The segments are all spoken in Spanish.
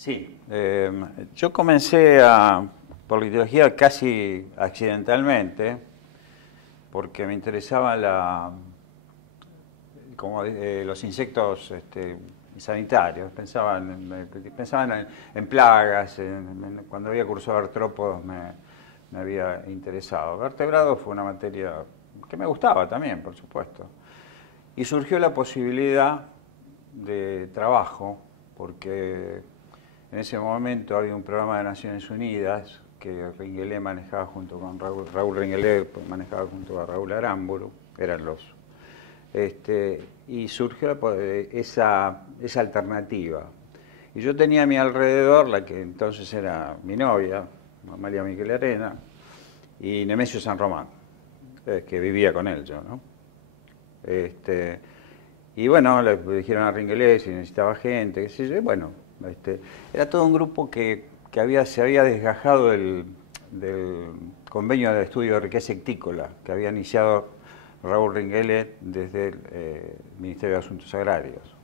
Sí, yo comencé por la ideología casi accidentalmente, porque me interesaba los insectos sanitarios. Pensaba en plagas, cuando había cursado artrópodos me había interesado. Vertebrados fue una materia que me gustaba también, por supuesto. Y surgió la posibilidad de trabajo, porque en ese momento había un programa de Naciones Unidas que Ringelé manejaba junto con Raúl Ringelé, manejaba junto a Raúl Aramburu, eran los. Y surgió esa alternativa. Y yo tenía a mi alrededor la que entonces era mi novia, Amalia Miquel Arena, y Nemesio San Román, que vivía con él yo, ¿no? Y bueno, le dijeron a Ringelé si necesitaba gente, qué sé yo, y bueno, era todo un grupo que se había desgajado del convenio de estudio de riqueza ictícola que había iniciado Raúl Ringelé desde el Ministerio de Asuntos Agrarios.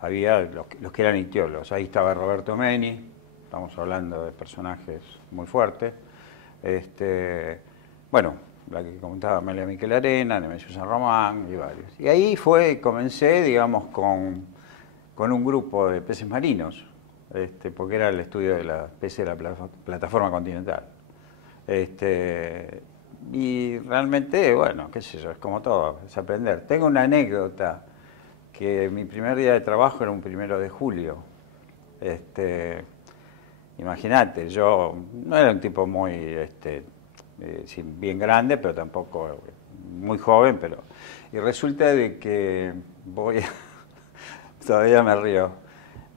Había los que eran ictiólogos, ahí estaba Roberto Meni, estamos hablando de personajes muy fuertes, bueno, la que comentaba Amalia Miquel Arena, Nemesio San Román y varios. Y ahí comencé, digamos, con un grupo de peces marinos, porque era el estudio de la especie de la plataforma continental. Y realmente, bueno, qué sé yo, es como todo, es aprender. Tengo una anécdota, que mi primer día de trabajo era un 1 de julio. Imagínate, yo no era un tipo muy, bien grande, pero tampoco muy joven, y resulta de que todavía me río,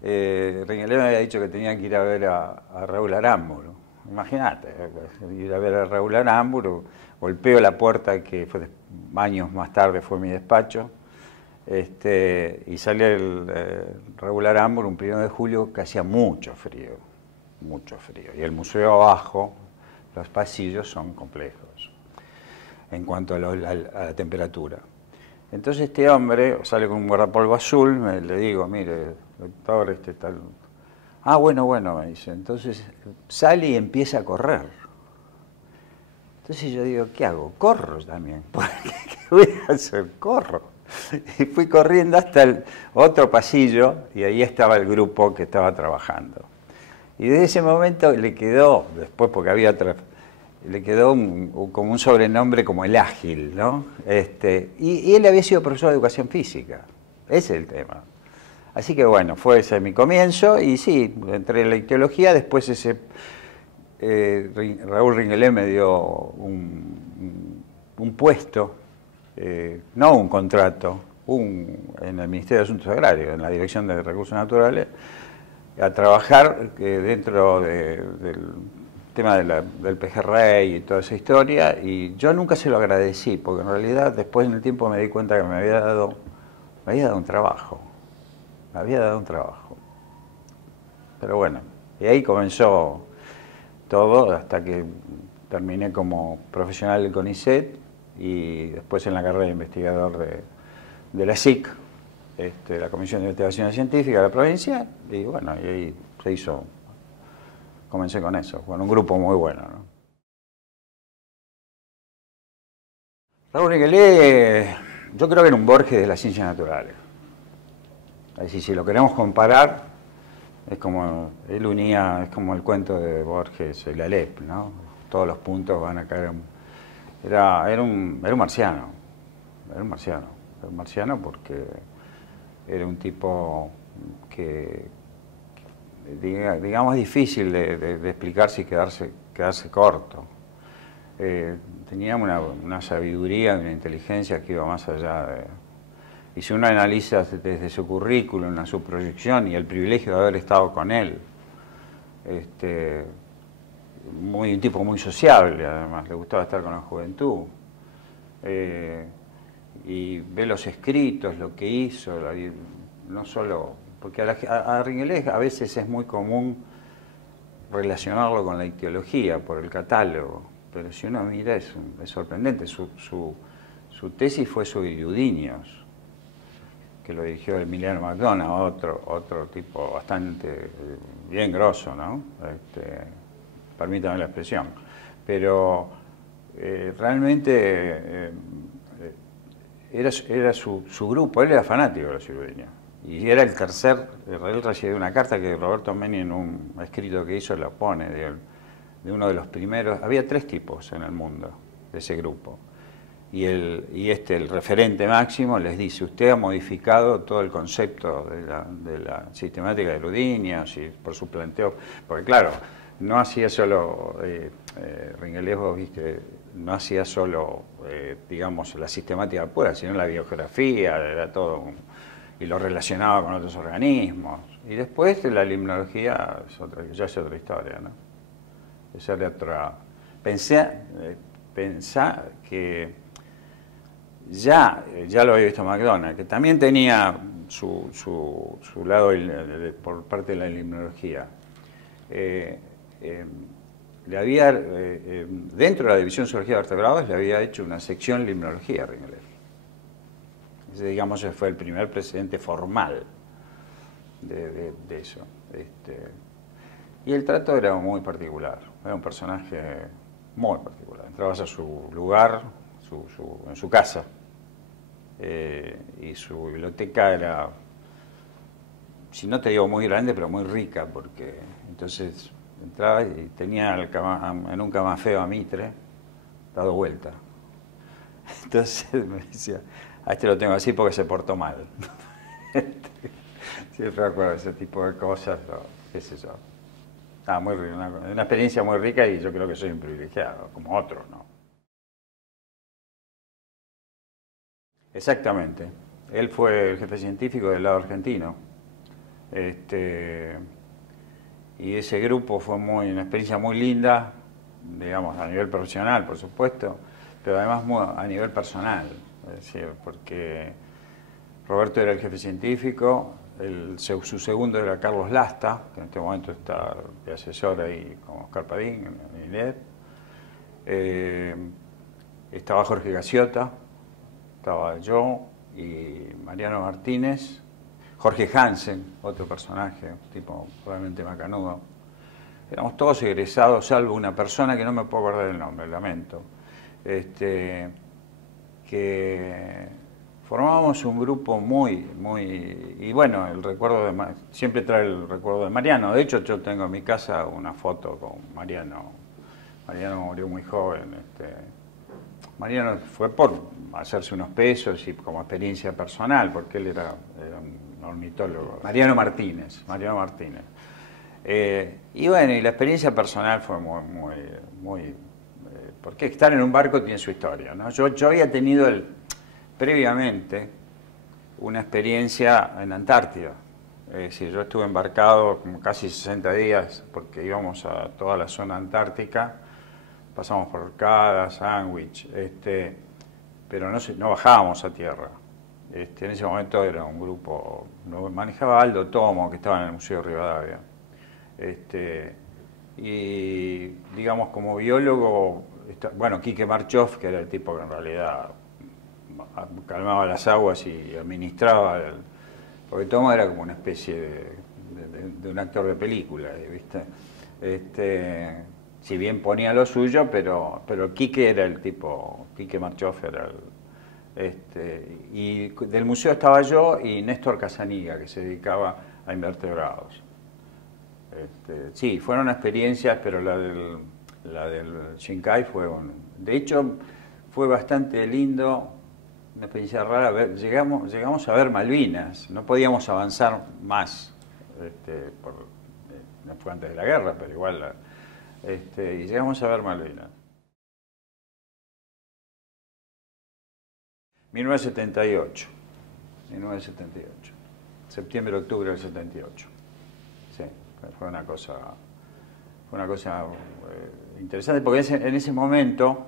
Ringelé me había dicho que tenía que ir a ver a Raúl Aramburu. Imagínate, ir a ver a Raúl Aramburu, golpeo la puerta que años más tarde fue mi despacho, y sale Raúl Aramburu un 1 de julio que hacía mucho frío, y el museo abajo, los pasillos son complejos en cuanto a la temperatura. Entonces este hombre sale con un guardapolvo azul, le digo, mire, doctor, tal. Ah, bueno, me dice. Entonces sale y empieza a correr. Entonces yo digo, ¿qué hago? Corro también. ¿Qué voy a hacer? Corro. Y fui corriendo hasta el otro pasillo y ahí estaba el grupo que estaba trabajando. Y desde ese momento le quedó, después porque le quedó como un sobrenombre como el ágil, ¿no? Y él había sido profesor de educación física. Ese es el tema. Así que bueno, fue ese mi comienzo y sí, entré en la ictiología, después Raúl Ringelé me dio un puesto, no un contrato, en el Ministerio de Asuntos Agrarios, en la Dirección de Recursos Naturales, a trabajar dentro del tema del pejerrey y toda esa historia, y yo nunca se lo agradecí, porque en realidad después en el tiempo me di cuenta que me había dado un trabajo. Pero bueno, y ahí comenzó todo hasta que terminé como profesional del CONICET y después en la carrera de investigador de la SIC, la Comisión de Investigación Científica de la provincia, y bueno, y ahí comencé con eso, con un grupo muy bueno, ¿no? Raúl Ringelé, yo creo que era un Borges de las ciencias naturales. Es decir, si lo queremos comparar, es como el cuento de Borges, el Aleph, ¿no? Todos los puntos van a caer. Era un marciano, porque era un tipo que digamos, difícil de explicarse y quedarse corto. Tenía una sabiduría, una inteligencia que iba más allá y si uno analiza desde su currículum, su proyección y el privilegio de haber estado con él, un tipo muy sociable, además, le gustaba estar con la juventud, y ve los escritos, lo que hizo, no solo, porque a Ringelé a veces es muy común relacionarlo con la ictiología por el catálogo, pero si uno mira es sorprendente, su tesis fue sobre iridinios. que lo dirigió Emiliano McDonagh, otro tipo bastante bien grosso, ¿no? Permítame la expresión. Pero realmente era su grupo, él era fanático de los Iruriños. Y era el tercer, él recibió una carta que Roberto Meni en un escrito que hizo lo pone, de uno de los primeros. Había 3 tipos en el mundo de ese grupo. Y el referente máximo les dice: usted ha modificado todo el concepto de la sistemática de Ludiños y por su planteo, porque claro, no hacía solo, Ringelés, vos viste, no hacía solo, digamos, la sistemática pura, sino la biografía, era todo, y lo relacionaba con otros organismos. Y después la limnología ya es otra historia, ¿no? Esa era otra. Pensá que ya lo había visto McDonagh, que también tenía su lado por parte de la limnología. Le había, dentro de la división de zoología de vertebrados, le había hecho una sección limnología a Ringelés. Ese, digamos, fue el primer precedente formal de eso. Y el trato era muy particular, era un personaje muy particular. Entrabas a su lugar, en su casa, y su biblioteca era, si no te digo muy grande, pero muy rica, porque entonces entraba y tenía en un camafeo a Mitre dado vuelta. Entonces me decía: a este lo tengo así porque se portó mal. Siempre recuerdo ese tipo de cosas, qué sé yo. Muy rico, una experiencia muy rica, y yo creo que soy un privilegiado, como otros, ¿no? Exactamente. Él fue el jefe científico del lado argentino. Y ese grupo fue una experiencia muy linda, digamos, a nivel profesional, por supuesto, pero además a nivel personal. Es decir, porque Roberto era el jefe científico, su segundo era Carlos Lasta, que en este momento está de asesor ahí con Oscar Padín en INED. Estaba Jorge Gaciota, estaba yo y Mariano Martínez, Jorge Hansen, otro personaje, un tipo probablemente macanudo. Éramos todos egresados, salvo una persona que no me puedo acordar el nombre, lamento. Que formábamos un grupo muy, y bueno, siempre trae el recuerdo de Mariano. De hecho, yo tengo en mi casa una foto con Mariano. Mariano murió muy joven. Mariano fue por hacerse unos pesos y como experiencia personal, porque él era un ornitólogo. Mariano Martínez. Y bueno, y la experiencia personal fue muy porque estar en un barco tiene su historia, ¿no? Yo había tenido previamente una experiencia en Antártida. Es decir, yo estuve embarcado como casi 60 días porque íbamos a toda la zona antártica, pasamos por Orcada, Sandwich, pero no bajábamos a tierra. En ese momento era un grupo, lo manejaba Aldo Tomo, que estaba en el Museo de Rivadavia. Y digamos, como biólogo, bueno, Quique Marchoff, que era el tipo que en realidad calmaba las aguas y administraba, porque Tomo era como una especie de un actor de película, ¿viste? Si bien ponía lo suyo, pero Quique era el tipo, Quique Marchoff era y del museo estaba yo y Néstor Casaniga, que se dedicaba a invertebrados. Sí, fueron experiencias, pero la del Shinkai de hecho, fue bastante lindo, una experiencia rara. Llegamos a ver Malvinas, no podíamos avanzar más, no fue antes de la guerra, pero igual, y llegamos a ver Malvinas. 1978, septiembre-octubre del 78. Sí, fue una cosa interesante, porque en ese momento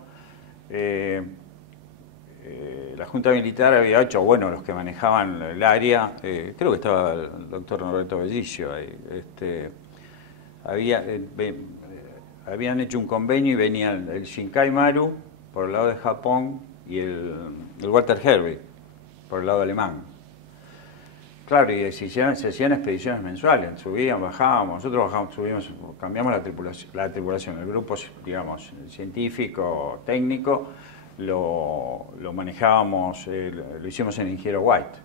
la Junta Militar había hecho, bueno, los que manejaban el área, creo que estaba el doctor Norberto Bellicio ahí, habían hecho un convenio y venían el Shinkai Maru por el lado de Japón y el Walter Herbig por el lado alemán. Claro, y se hacían expediciones mensuales, subían, bajábamos, nosotros bajábamos, subimos, cambiamos la tripulación, el grupo, digamos, científico, técnico, lo manejábamos, lo hicimos en Ingeniero White,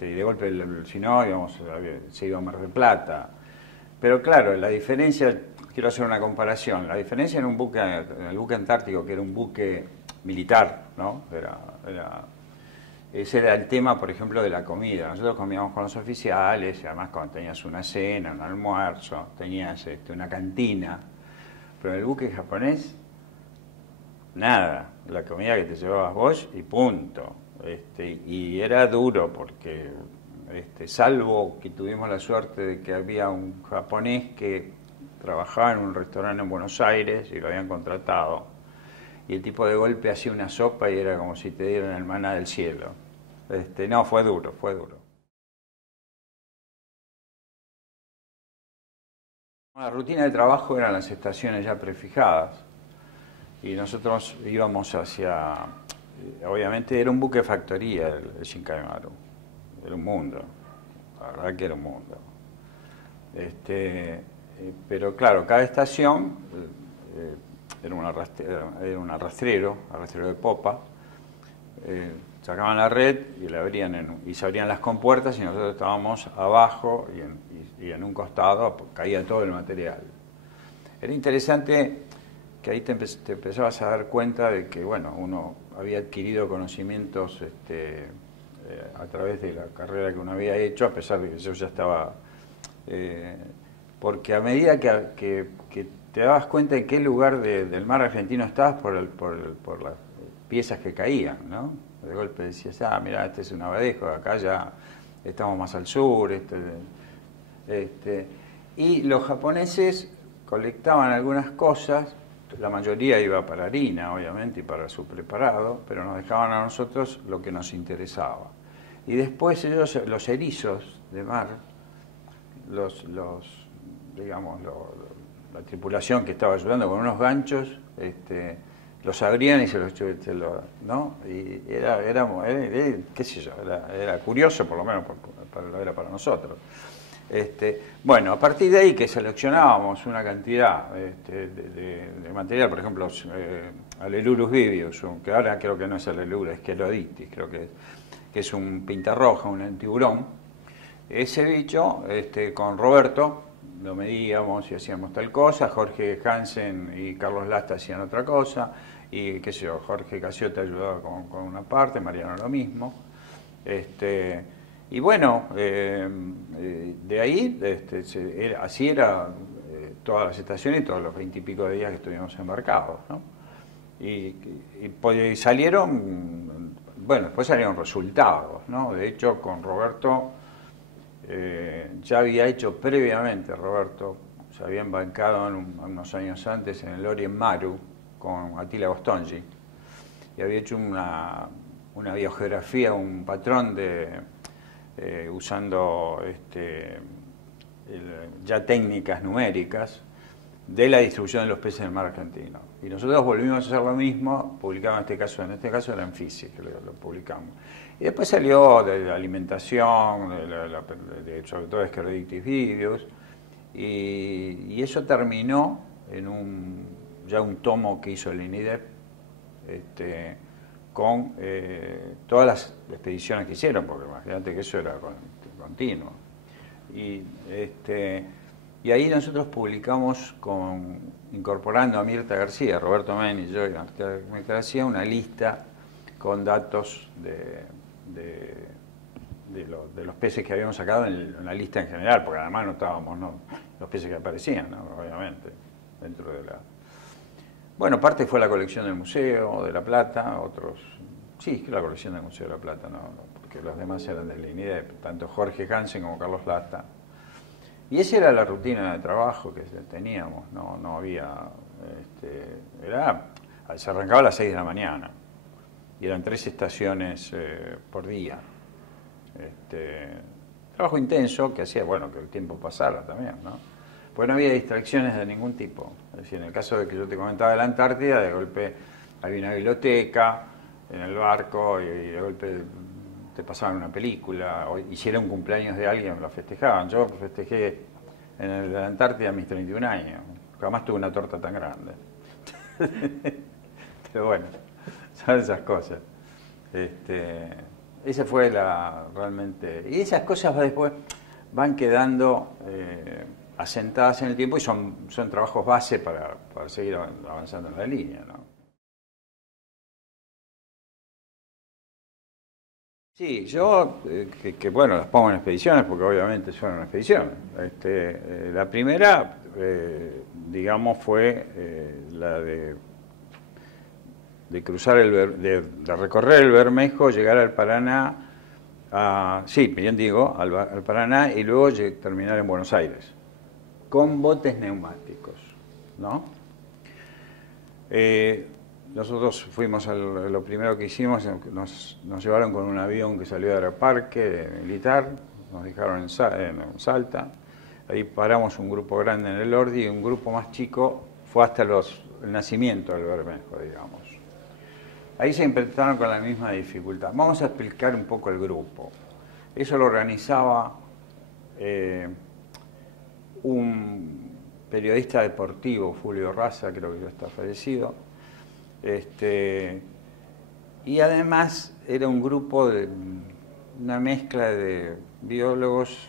y de golpe, si no, se iba a Mar del Plata. Pero claro, la diferencia, quiero hacer una comparación, la diferencia en el buque antártico, que era un buque militar, ¿no? Ese era el tema, por ejemplo, de la comida. Nosotros comíamos con los oficiales, y además cuando tenías una cena, un almuerzo, tenías una cantina. Pero en el buque japonés, nada. La comida que te llevabas vos y punto. Y era duro porque, salvo que tuvimos la suerte de que había un japonés que trabajaba en un restaurante en Buenos Aires y lo habían contratado. Y el tipo de golpe hacía una sopa y era como si te dieran el maná del cielo. No, fue duro, fue duro. La rutina de trabajo eran las estaciones ya prefijadas y nosotros íbamos obviamente era un buque factoría el Shinkai Maru, era un mundo, la verdad que era un mundo. Pero claro, cada estación era un arrastrero de popa, sacaban la red y se abrían las compuertas y nosotros estábamos abajo y en un costado caía todo el material. Era interesante que ahí te empezabas a dar cuenta de que, bueno, uno había adquirido conocimientos a través de la carrera que uno había hecho, a pesar de que yo ya estaba... porque a medida que te dabas cuenta en qué lugar del mar argentino estabas por las piezas que caían, ¿no? De golpe decías, mirá, este es un abadejo, acá ya estamos más al sur. Y los japoneses colectaban algunas cosas, la mayoría iba para harina, obviamente, y para su preparado, pero nos dejaban a nosotros lo que nos interesaba. Y después ellos, los erizos de mar, digamos, la tripulación que estaba ayudando con unos ganchos, los abrían y ¿no? Y era qué sé yo, era curioso, por lo menos era para nosotros. Bueno, a partir de ahí que seleccionábamos una cantidad de material, por ejemplo, Alelurus vivius, que ahora creo que no es Alelurus, es Queloditis, creo que es un pintarroja, un tiburón. Ese bicho, con Roberto, lo medíamos y hacíamos tal cosa, Jorge Hansen y Carlos Lasta hacían otra cosa, y qué sé yo, Jorge Casiota ayudaba con una parte, Mariano lo mismo. Y bueno, de ahí, así era todas las estaciones y todos los 20 y pico de días que estuvimos embarcados, ¿no? Y salieron, bueno, después salieron resultados, ¿no? De hecho, con Roberto, ya había hecho previamente, Roberto se había embarcado unos años antes en el Orient Maru con Attila Gostonji y había hecho una biogeografía, un patrón usando ya técnicas numéricas de la distribución de los peces en el mar argentino. Y nosotros volvimos a hacer lo mismo, publicamos en este caso era en Physics, que lo publicamos. Y después salió de la alimentación, sobre todo de Queloditis vivius, y eso terminó en ya un tomo que hizo el INIDEP, con todas las expediciones que hicieron, porque imagínate que eso era continuo. Y ahí nosotros publicamos, incorporando a Mirta García, Roberto Men y yo, y Mirta García, una lista con datos de los peces que habíamos sacado en la lista en general, porque además notábamos los peces que aparecían, ¿no? Obviamente, dentro de la... Bueno, parte fue la colección del Museo de La Plata, otros... Sí, la colección del Museo de La Plata, no, porque los demás eran del INIDEP, tanto Jorge Hansen como Carlos Lasta. Y esa era la rutina de trabajo que teníamos, no había... se arrancaba a las 6 de la mañana, y eran 3 estaciones por día. Trabajo intenso que hacía, bueno, que el tiempo pasara también, ¿no? Porque no había distracciones de ningún tipo. Es decir, en el caso de que yo te comentaba de la Antártida, de golpe había una biblioteca en el barco y de golpe te pasaban una película, o hiciera un cumpleaños de alguien, lo festejaban. Yo festejé en la Antártida mis 31 años, jamás tuve una torta tan grande. Pero bueno, son esas cosas. Esa fue realmente... Y esas cosas después van quedando asentadas en el tiempo y son trabajos base para seguir avanzando en la línea, ¿no? Sí, yo, bueno, las pongo en expediciones porque obviamente son una expedición. La primera, digamos, fue la de cruzar de recorrer el Bermejo, llegar al Paraná, sí, bien digo, al Paraná y luego terminar en Buenos Aires, con botes neumáticos, ¿no? Nosotros fuimos, lo primero que hicimos, nos llevaron con un avión que salió de Aeroparque militar, nos dejaron en Salta, ahí paramos un grupo grande en el Lordi y un grupo más chico fue hasta el nacimiento del Bermejo, digamos. Ahí se enfrentaron con la misma dificultad. Vamos a explicar un poco el grupo. Eso lo organizaba un periodista deportivo, Julio Raza, creo que ya está fallecido. Y además era un grupo de una mezcla de biólogos,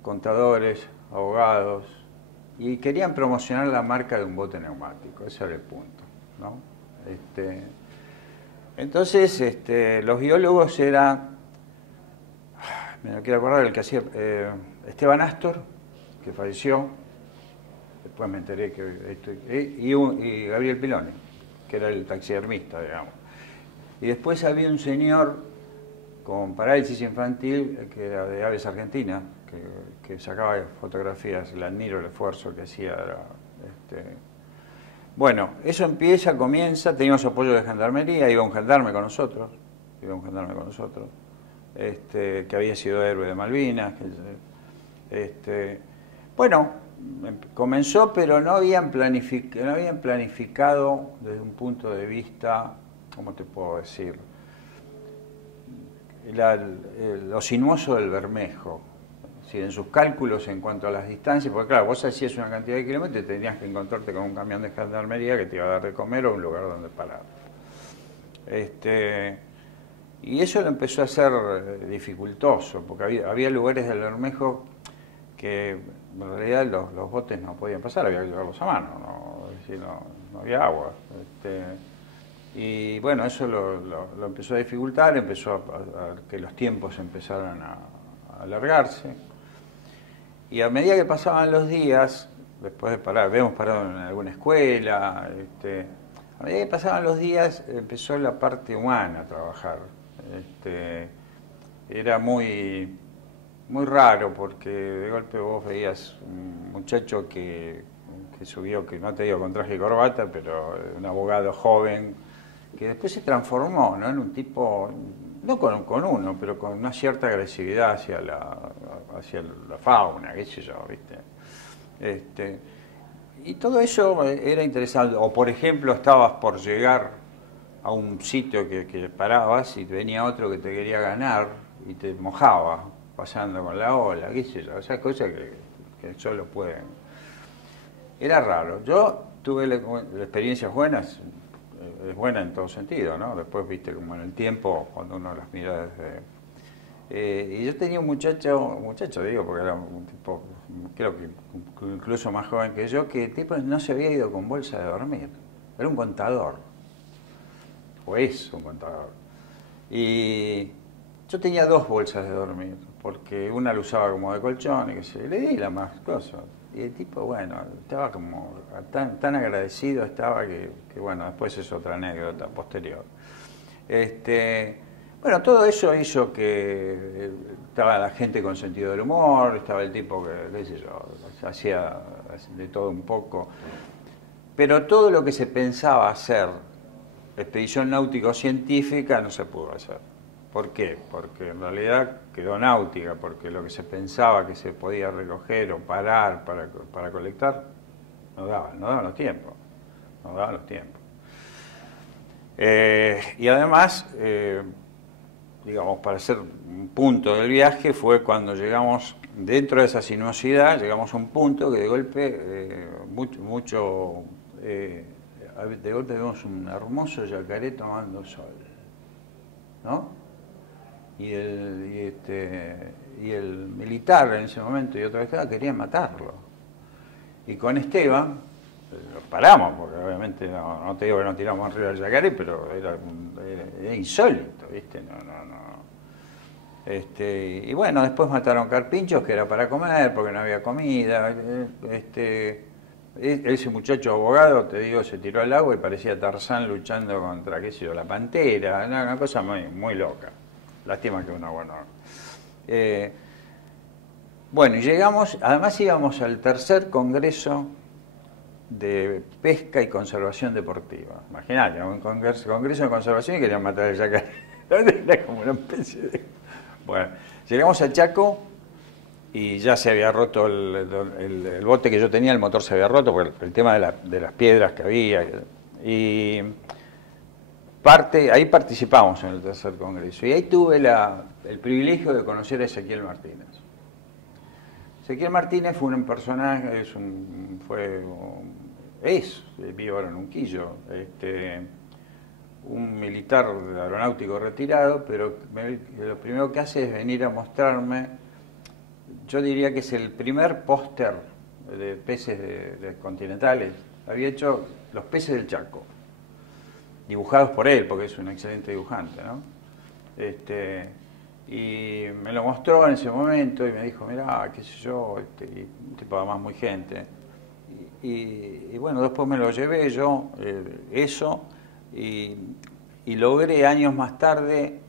contadores, abogados, y querían promocionar la marca de un bote neumático, ese era el punto, ¿no? Entonces, los biólogos eran, me lo quiero acordar, el que hacía Esteban Astor, que falleció, después me enteré y Gabriel Piloni, que era el taxidermista, digamos. Y después había un señor con parálisis infantil, que era de Aves Argentina, que sacaba fotografías, le admiro el esfuerzo que hacía. Bueno, eso comienza, teníamos apoyo de Gendarmería, iba un gendarme con nosotros, que había sido héroe de Malvinas. Bueno, comenzó, pero no habían planificado desde un punto de vista, ¿cómo te puedo decir? Lo sinuoso del Bermejo. Si en sus cálculos en cuanto a las distancias, porque claro, vos hacías una cantidad de kilómetros y tenías que encontrarte con un camión de gendarmería que te iba a dar de comer o un lugar donde parar. Y eso lo empezó a ser dificultoso, porque había lugares del Bermejo que en realidad los botes no podían pasar, había que llevarlos a mano, no había agua. Y bueno, eso lo empezó a dificultar, empezó a que los tiempos empezaran a alargarse. Y a medida que pasaban los días, después de parar, habíamos parado en alguna escuela, a medida que pasaban los días empezó la parte humana a trabajar. Era muy raro porque de golpe vos veías un muchacho que subió, que no te digo con traje y corbata, pero un abogado joven, que después se transformó, ¿no?, en un tipo, no con uno, pero con una cierta agresividad hacia la fauna, qué sé yo, ¿viste? Y todo eso era interesante. O por ejemplo, estabas por llegar a un sitio que parabas y venía otro que te quería ganar y te mojaba pasando con la ola, qué sé yo, esas cosas que solo pueden. Era raro. Yo tuve experiencias buenas, es buena en todo sentido, ¿no? Después, viste, como en el tiempo, cuando uno las mira desde... y yo tenía un muchacho digo, porque era un tipo, creo que incluso más joven que yo, que el tipo no se había ido con bolsa de dormir. Era un contador. O es un contador. Y yo tenía 2 bolsas de dormir, porque una la usaba como de colchón y que se le di la más cosa. Y el tipo, bueno, estaba como tan agradecido estaba que bueno, después es otra anécdota posterior. Bueno, todo eso hizo que estaba la gente con sentido del humor, estaba el tipo que, qué sé yo, hacía de todo un poco. Pero todo lo que se pensaba hacer, expedición náutico-científica, no se pudo hacer. ¿Por qué? Porque en realidad quedó náutica, porque lo que se pensaba que se podía recoger o parar para colectar, no daban los tiempos. Y además, digamos, para hacer un punto del viaje, fue cuando llegamos, dentro de esa sinuosidad, llegamos a un punto que de golpe, de golpe vemos un hermoso yacaré tomando sol, ¿no? Y el militar en ese momento y otro que estaba querían matarlo. Y con Esteban lo paramos, porque obviamente no te digo que no tiramos arriba del yacaré, pero era insólito, ¿viste? Y bueno, después mataron carpinchos, que era para comer, porque no había comida. Ese muchacho abogado, te digo, se tiró al agua y parecía Tarzán luchando contra, qué sé yo, la pantera, una cosa muy loca. Lástima que uno, bueno, y llegamos, además íbamos al tercer congreso de pesca y conservación deportiva. Imagínate, un congreso de conservación y querían matar el yacaré. Era como una especie de... Bueno, llegamos al Chaco y ya se había roto el bote que yo tenía, el motor se había roto por el tema de las piedras que había. Y ahí participamos en el tercer congreso. Y ahí tuve el privilegio de conocer a Ezequiel Martínez. Ezequiel Martínez fue un personaje, vive ahora en Unquillo, un militar aeronáutico retirado, pero lo primero que hace es venir a mostrarme, yo diría que es el primer póster de peces de continentales. Había hecho los peces del Chaco, dibujados por él, porque es un excelente dibujante, ¿no? Y me lo mostró en ese momento y me dijo, mirá, qué sé yo, un tipo además muy gente. Y bueno, después me lo llevé yo, y logré años más tarde,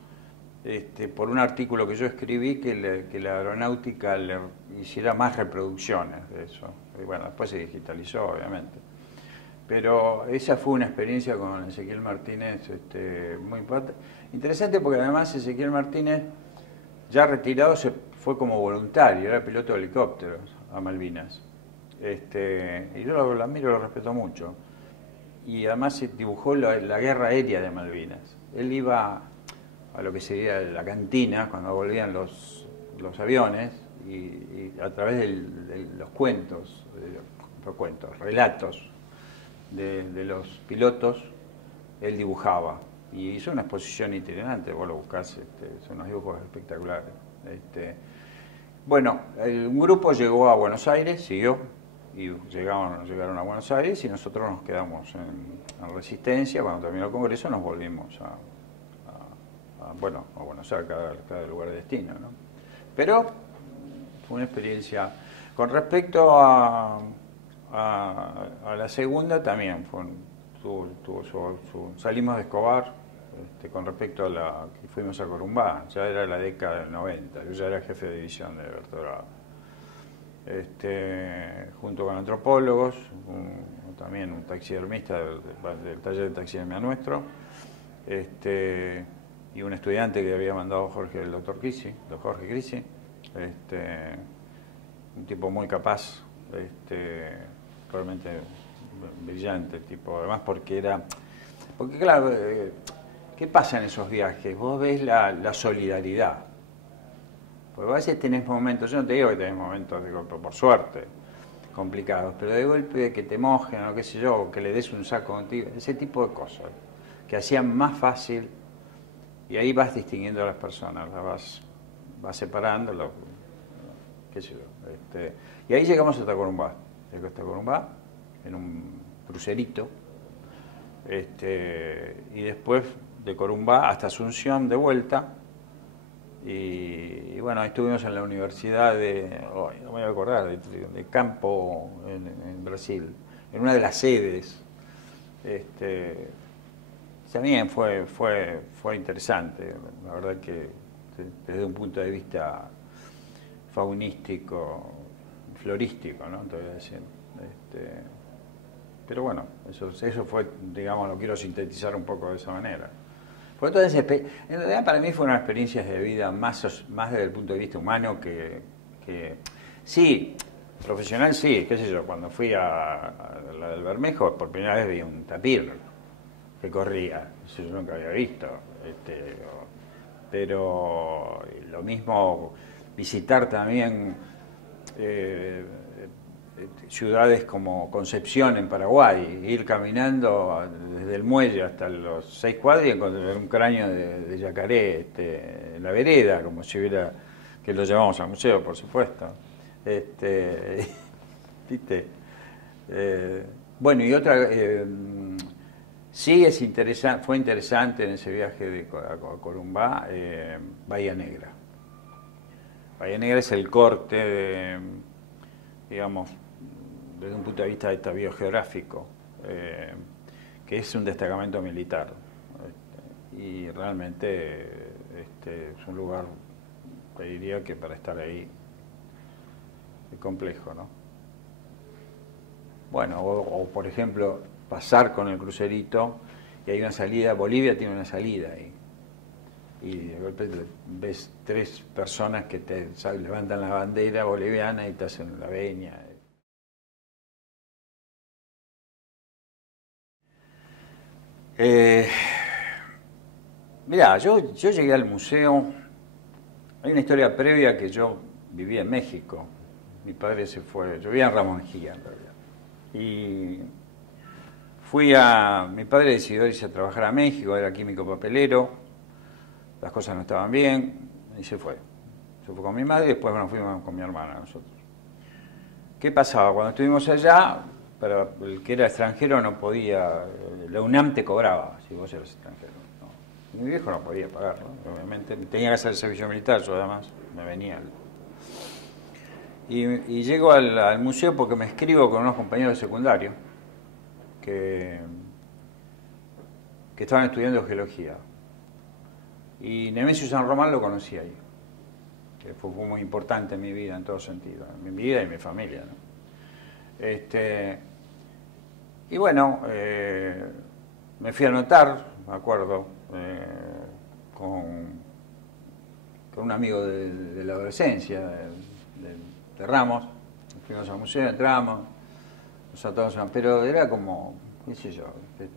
por un artículo que yo escribí, que la aeronáutica le hiciera más reproducciones de eso. Y bueno, después se digitalizó, obviamente. Pero esa fue una experiencia con Ezequiel Martínez muy interesante, porque además Ezequiel Martínez, ya retirado, se fue como voluntario, era piloto de helicópteros a Malvinas. Y yo lo admiro, lo respeto mucho. Y además se dibujó la guerra aérea de Malvinas. Él iba a lo que sería la cantina cuando volvían los aviones y a través de los relatos de los pilotos, él dibujaba. Y hizo una exposición itinerante, vos lo buscás, son unos dibujos espectaculares. Bueno, un grupo llegó a Buenos Aires, siguió, y llegaron a Buenos Aires y nosotros nos quedamos en Resistencia. Cuando terminó el Congreso nos volvimos a Buenos Aires, cada lugar de destino, ¿no? Pero fue una experiencia. Con respecto a la segunda, también salimos de Escobar, con respecto a la que fuimos a Corumbá, ya era la década del 90, yo ya era jefe de división de Bertolado. Junto con antropólogos, también un taxidermista del taller de taxidermia nuestro, y un estudiante que había mandado el doctor Jorge Crisi, un tipo muy capaz, realmente brillante tipo, además porque claro, ¿qué pasa en esos viajes? Vos ves la solidaridad. Porque a veces tenés momentos, yo no te digo que tenés momentos, por suerte, complicados, pero de golpe que te mojen o qué sé yo, que le des un saco contigo, ese tipo de cosas, que hacían más fácil, y ahí vas distinguiendo a las personas, vas separando, qué sé yo. Y ahí llegamos hasta Corumbá, en un crucerito, y después de Corumbá hasta Asunción de vuelta. Y bueno, estuvimos en la universidad no me voy a acordar, de Campo, en Brasil, en una de las sedes. También fue interesante, la verdad que desde un punto de vista faunístico, florístico, ¿no? Te voy a decir. Pero bueno, eso fue, digamos, lo quiero sintetizar un poco de esa manera. Por entonces, en realidad para mí fueron experiencias de vida más desde el punto de vista humano que sí, profesional sí, qué sé yo, cuando fui a la del Bermejo, por primera vez vi un tapir que corría, eso yo nunca había visto, pero lo mismo visitar también ciudades como Concepción en Paraguay, ir caminando desde el muelle hasta los 6 cuadras y encontrar un cráneo de yacaré en la vereda, como si hubiera, que lo llevamos al museo, por supuesto. ¿Viste? Bueno, y otra, sí es interesante, fue interesante en ese viaje a Corumbá, Bahía Negra. Bahía Negra es el corte, digamos, desde un punto de vista biogeográfico, que es un destacamento militar. Y realmente es un lugar, te diría que para estar ahí es complejo, ¿no? Bueno, o por ejemplo, pasar con el crucerito y hay una salida, Bolivia tiene una salida ahí. Y de golpe ves 3 personas que te levantan la bandera boliviana y te hacen la veña. Mirá, yo llegué al museo, hay una historia previa que yo vivía en México. Mi padre se fue, yo vivía en Ramón Mejía en realidad. Y mi padre decidió irse a trabajar a México, era químico papelero, las cosas no estaban bien y se fue. Se fue con mi madre y después nos fuimos con mi hermana nosotros. ¿Qué pasaba? Cuando estuvimos allá, para el que era extranjero no podía, la UNAM te cobraba si vos eras extranjero. ¿No? Mi viejo no podía pagarlo, obviamente. Tenía que hacer el servicio militar, yo además me venía. Y llego al museo porque me escribo con unos compañeros de secundario que estaban estudiando geología. Y Nemesio San Román lo conocí ahí, que fue muy importante en mi vida en todo sentido, en mi vida y en mi familia, ¿no? Y bueno, me fui a anotar, me acuerdo, con un amigo de la adolescencia, de Ramos, fuimos al museo, entramos, nos atamos, pero era como, qué sé yo,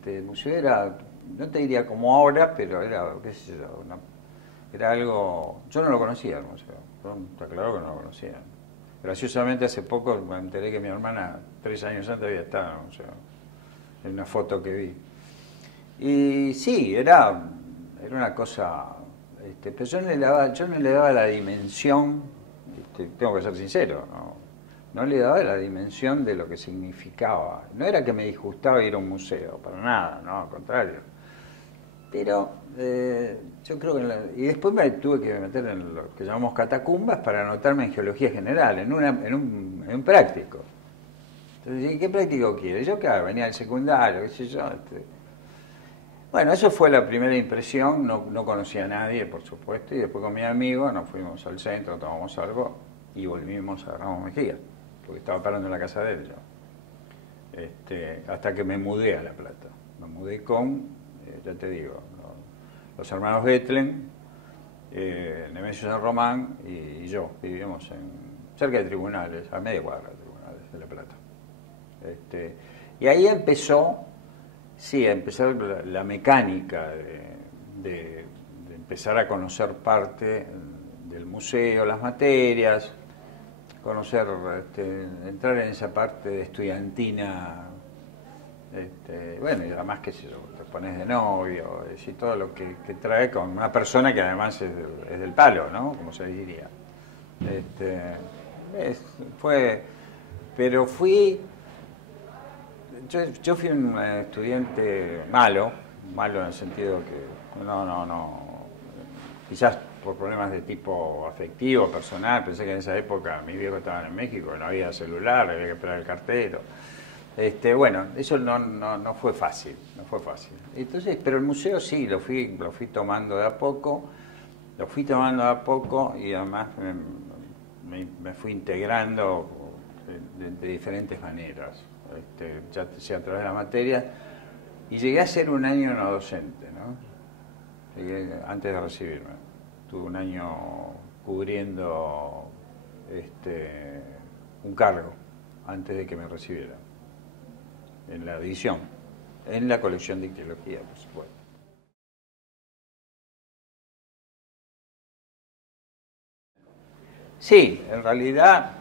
el museo era, no te diría como ahora, pero era, qué sé yo, era algo, yo no lo conocía el museo, está claro que no lo conocía. Graciosamente hace poco me enteré que mi hermana 3 años antes había estado en el museo, en una foto que vi. Y sí, era una cosa, pero yo no le daba la dimensión, tengo que ser sincero, no le daba la dimensión de lo que significaba. No era que me disgustaba ir a un museo, para nada, no, al contrario. Pero yo creo que... y después me tuve que meter en lo que llamamos catacumbas para anotarme en geología general, en un práctico. Entonces, ¿qué práctico quiere? Yo, claro, venía del secundario, qué sé yo. Bueno, eso fue la primera impresión, no conocía a nadie, por supuesto, y después con mi amigo nos fuimos al centro, tomamos algo y volvimos a Ramos Mejía, porque estaba parando en la casa de él yo. Hasta que me mudé a La Plata. Me mudé con, ya te digo, los hermanos Betlen, Nemesio San Román y yo. Vivíamos cerca de Tribunales, a media cuadra de Tribunales de La Plata. Y ahí empezó... Sí, a empezar la mecánica de empezar a conocer parte del museo, las materias, conocer, entrar en esa parte estudiantina, bueno, y además, qué sé yo, te pones de novio, es decir, todo lo que trae con una persona que además es del palo, ¿no? Como se diría. Pero fui... Yo fui un estudiante malo en el sentido que quizás por problemas de tipo afectivo, personal, pensé que en esa época mis viejos estaban en México, no había celular, había que esperar el cartero. Bueno, eso no fue fácil, no fue fácil. Entonces, pero el museo sí, lo fui tomando de a poco, y además me fui integrando de diferentes maneras. Ya sea a través de la materia, y llegué a ser un año no docente, ¿no? Llegué antes de recibirme. Tuve un año cubriendo un cargo antes de que me recibiera en la edición, en la colección de ictiología, por supuesto. Sí, en realidad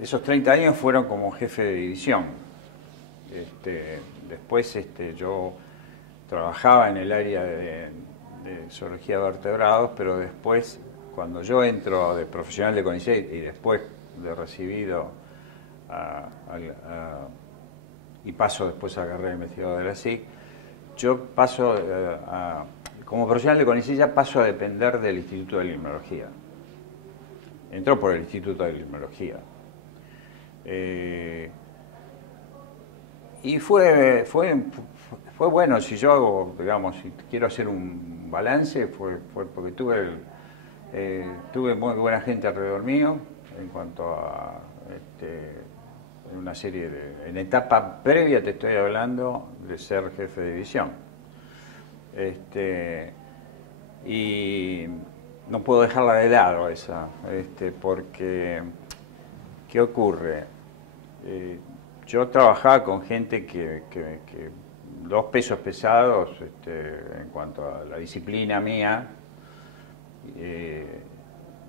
esos 30 años fueron como jefe de división. Después yo trabajaba en el área de zoología de vertebrados, pero después, cuando yo entro de profesional de CONICET y después de recibido y paso después a la carrera de investigador de la SIC, yo paso como profesional de CONICET ya paso a depender del Instituto de Limnología. Entró por el Instituto de Limnología. Y fue bueno. Si yo hago, digamos, si quiero hacer un balance, fue porque tuve muy buena gente alrededor mío en cuanto a en una serie en etapa previa, te estoy hablando de ser jefe de división. Y no puedo dejarla de lado esa, porque ¿qué ocurre? Yo trabajaba con gente que dos pesos pesados en cuanto a la disciplina mía,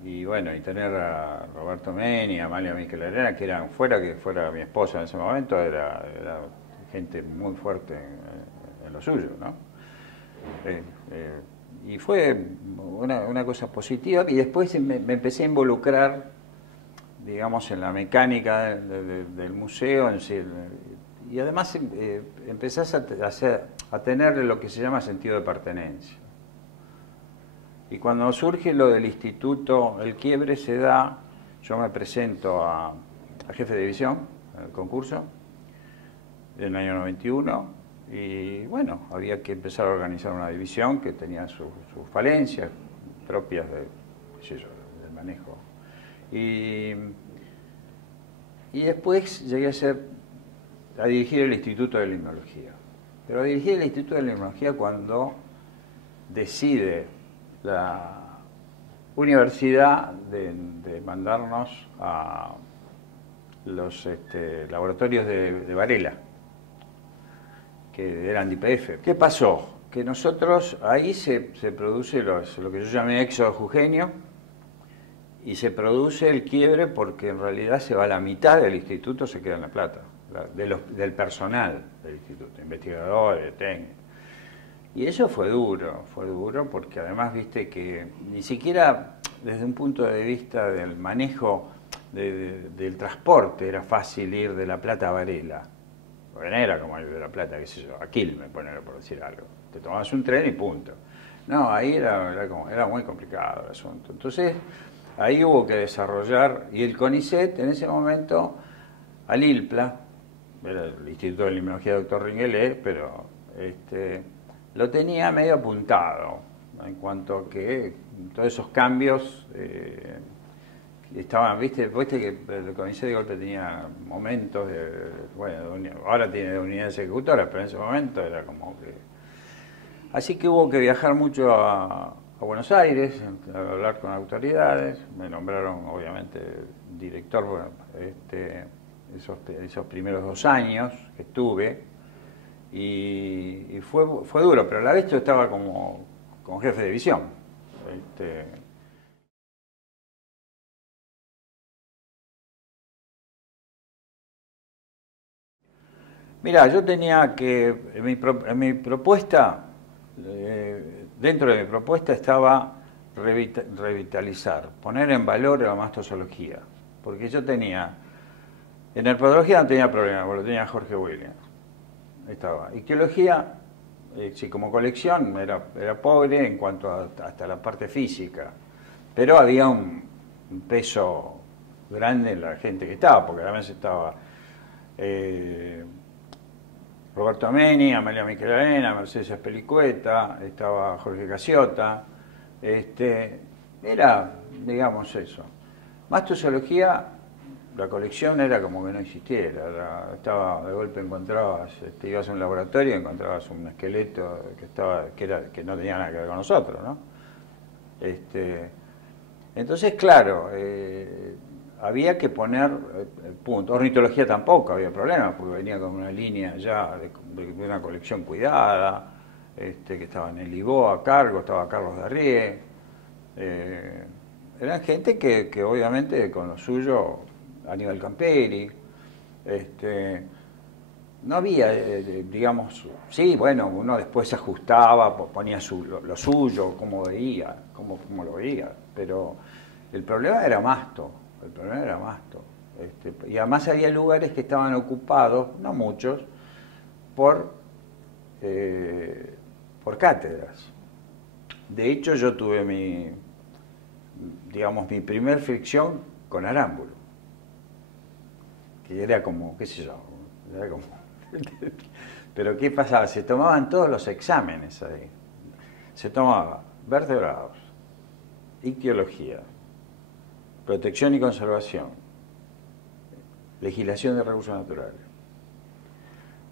y bueno, y tener a Roberto Meni, a Amalia Michelarena, que eran que fuera mi esposa en ese momento, era gente muy fuerte en lo suyo, ¿no? Y fue una cosa positiva, y después me empecé a involucrar, digamos, en la mecánica del museo en sí, y además empezás a tener lo que se llama sentido de pertenencia. Y cuando surge lo del instituto, el quiebre se da, yo me presento a jefe de división, en el concurso, en el año 91, y bueno, había que empezar a organizar una división que tenía sus falencias propias del manejo. Y después llegué a dirigir el Instituto de Limnología. Pero dirigí el Instituto de Limnología cuando decide la universidad de mandarnos a los laboratorios de Varela, que eran de YPF. ¿Qué pasó? Que nosotros, ahí se produce lo que yo llamé éxodo jujeño, y se produce el quiebre porque en realidad se va la mitad del instituto, se queda en La Plata, del personal del instituto, investigadores, técnicos. Y eso fue duro porque además viste que ni siquiera desde un punto de vista del manejo del transporte era fácil ir de La Plata a Varela. Porque no era como ir de La Plata, qué sé yo, a Quilmes, ponerlo por decir algo. Te tomabas un tren y punto. No, ahí era muy complicado el asunto. Entonces, ahí hubo que desarrollar, y el CONICET en ese momento, al ILPLA, era el Instituto de Limnología Dr. Ringelé, pero lo tenía medio apuntado, en cuanto a que todos esos cambios estaban, viste que el CONICET de golpe tenía momentos ahora tiene unidades ejecutoras, pero en ese momento era como que... Así que hubo que viajar mucho a Buenos Aires, a hablar con autoridades, me nombraron obviamente director, esos primeros 2 años que estuve, y fue duro, pero a la vez yo estaba como jefe de división. Mira, yo tenía que, en mi propuesta, dentro de mi propuesta estaba revitalizar, poner en valor la mastozoología, porque yo tenía, en herpetología no tenía problema, porque lo tenía Jorge Williams, ahí estaba. Ictiología, sí, como colección era pobre en cuanto hasta la parte física, pero había un peso grande en la gente que estaba, porque además estaba Roberto Ameni, Amalia Michelarena, Mercedes Pelicueta, estaba Jorge Casiota, era, digamos, eso. Mastozoología, la colección era como que no existiera, estaba, de golpe encontrabas, ibas a un laboratorio y encontrabas un esqueleto que no tenía nada que ver con nosotros, ¿no? Entonces, claro, había que poner punto. Ornitología tampoco había problema, porque venía con una línea ya de una colección cuidada, que estaba en el IBO a cargo, estaba Carlos Darrié, eran gente que obviamente con lo suyo, Aníbal Camperi, no había, digamos, sí, bueno, uno después se ajustaba, ponía lo suyo, cómo veía, cómo lo veía, pero el problema era Masto, el problema era Masto. Y además había lugares que estaban ocupados, no muchos, por, por cátedras. De hecho, yo tuve mi primer fricción con Arámbulo, que era como, qué sé yo, era como... Pero ¿qué pasaba? Se tomaban todos los exámenes ahí. Se tomaba vertebrados, ictiología, protección y conservación, legislación de recursos naturales.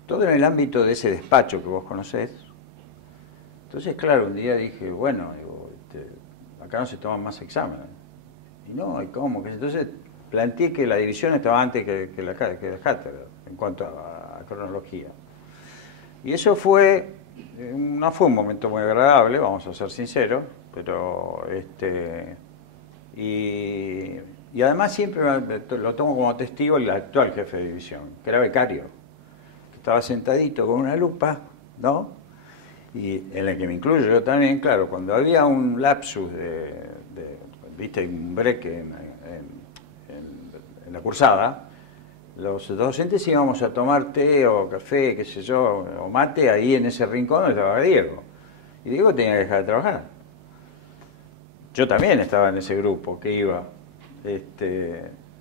Todo en el ámbito de ese despacho que vos conocés. Entonces, claro, un día dije, bueno, acá no se toman más exámenes. Y no, ¿y cómo? Entonces planteé que la división estaba antes que la cátedra, en cuanto a cronología. Y eso no fue un momento muy agradable, vamos a ser sinceros, pero y además siempre lo tomo como testigo el actual jefe de división, que era becario, que estaba sentadito con una lupa, ¿no? Y en la que me incluyo yo también, claro, cuando había un lapsus viste, un break en la cursada, los docentes íbamos a tomar té o café, qué sé yo, o mate ahí en ese rincón donde estaba Diego. Y Diego tenía que dejar de trabajar. Yo también estaba en ese grupo que iba.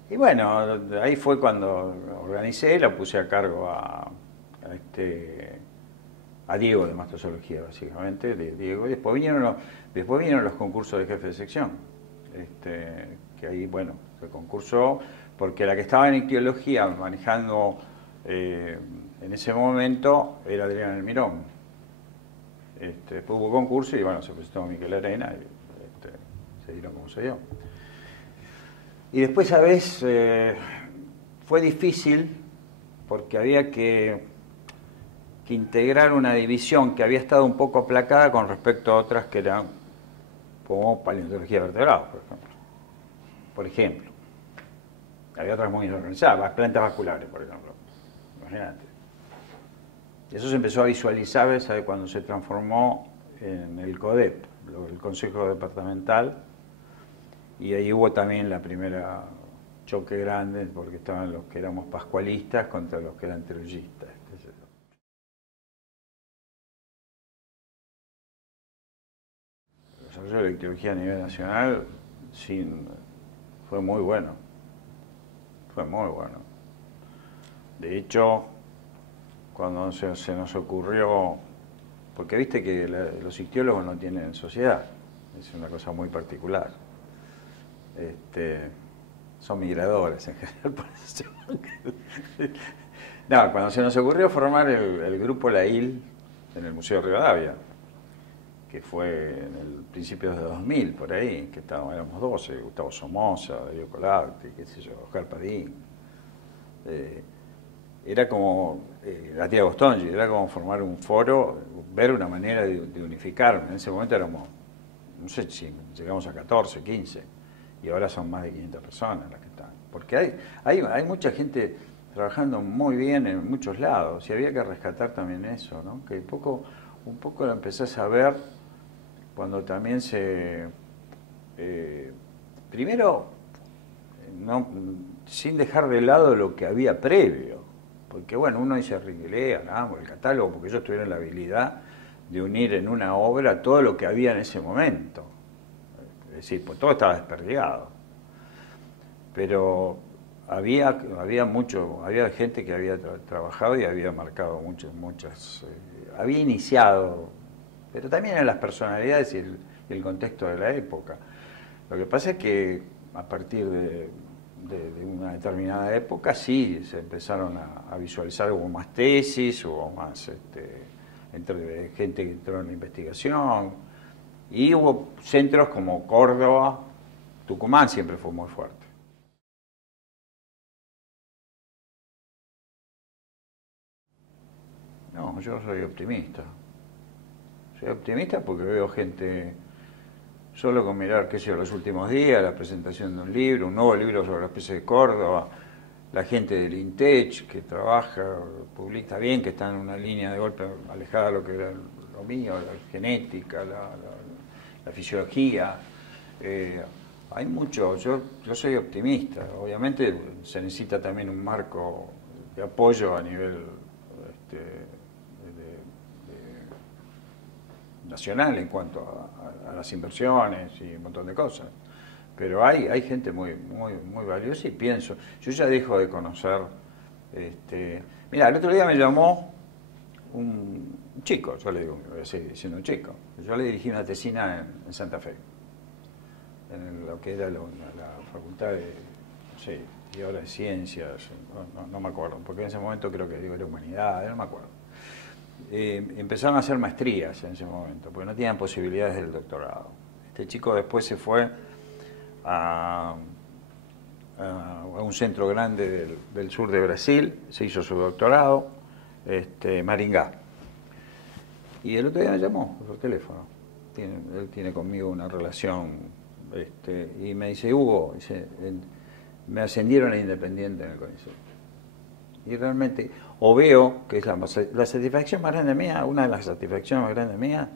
Y bueno, ahí fue cuando organicé, la puse a cargo a Diego de Mastozoología, básicamente, de Diego. Y después vinieron los concursos de jefe de sección. Que ahí, bueno, se concursó, porque la que estaba en ictiología manejando en ese momento era Adriana Almirón. Después hubo concurso y bueno, se presentó Miquel Arena y se dieron como se dio. Y después, ¿sabes? Fue difícil porque había que integrar una división que había estado un poco aplacada con respecto a otras que eran como paleontología de vertebrados, por ejemplo. Había otras muy organizadas, plantas vasculares, por ejemplo. Imagínate. Y eso se empezó a visualizar, ¿sabe? Cuando se transformó en el CODEP, el Consejo Departamental, y ahí hubo también la primera choque grande, porque estaban los que éramos pascualistas contra los que eran trujillistas. El desarrollo de la ictiología a nivel nacional fue muy bueno. Fue muy bueno. De hecho, cuando se nos ocurrió, porque viste que los ictiólogos no tienen sociedad, es una cosa muy particular. Son migradores en general, por eso. No, cuando se nos ocurrió formar el grupo La Il en el Museo de Rivadavia, que fue en el principio de 2000, por ahí, que éramos 12, Gustavo Somoza, Darío Colauti, qué sé yo, Oscar Padín. Era como, la tía Bostongi, era como formar un foro, ver una manera de unificar. En ese momento éramos, no sé si llegamos a 14, 15, y ahora son más de 500 personas las que están. Porque hay mucha gente trabajando muy bien en muchos lados, y había que rescatar también eso, ¿no? Que un poco lo empezás a ver cuando también primero, sin dejar de lado lo que había previo, porque bueno, uno dice Ringelea, el catálogo, porque ellos tuvieron la habilidad de unir en una obra todo lo que había en ese momento, es decir, pues todo estaba desperdigado, pero había gente que había trabajado y había marcado muchas había iniciado, pero también en las personalidades y el contexto de la época. Lo que pasa es que a partir de una determinada época sí se empezaron a visualizar, hubo más tesis, hubo más gente que entró en la investigación, y hubo centros como Córdoba, Tucumán siempre fue muy fuerte. No, yo soy optimista. Soy optimista porque veo gente solo con mirar, qué sé yo, los últimos días, la presentación de un libro, un nuevo libro sobre los peces de Córdoba, la gente del INTECH que trabaja, publica bien, que está en una línea de golpe alejada de lo que era lo mío, la genética, la fisiología. Hay mucho, yo soy optimista, obviamente se necesita también un marco de apoyo a nivel nacional en cuanto a las inversiones y un montón de cosas. Pero hay gente muy valiosa y pienso, yo ya dejo de conocer, mira, el otro día me llamó un chico, yo le digo, voy a seguir diciendo un chico, yo le dirigí una tesina en Santa Fe, en lo que era la facultad de, no sé, y ahora de ciencias, no me acuerdo, porque en ese momento creo que era humanidad, no me acuerdo. Empezaron a hacer maestrías en ese momento, porque no tenían posibilidades del doctorado. Este chico después se fue a un centro grande del sur de Brasil, se hizo su doctorado, Maringá. Y el otro día me llamó por teléfono. Él tiene conmigo una relación, y me dice, Hugo, me ascendieron a independiente en el CONICET. Y realmente, o veo que es la satisfacción más grande mía, una de las satisfacciones más grandes mías,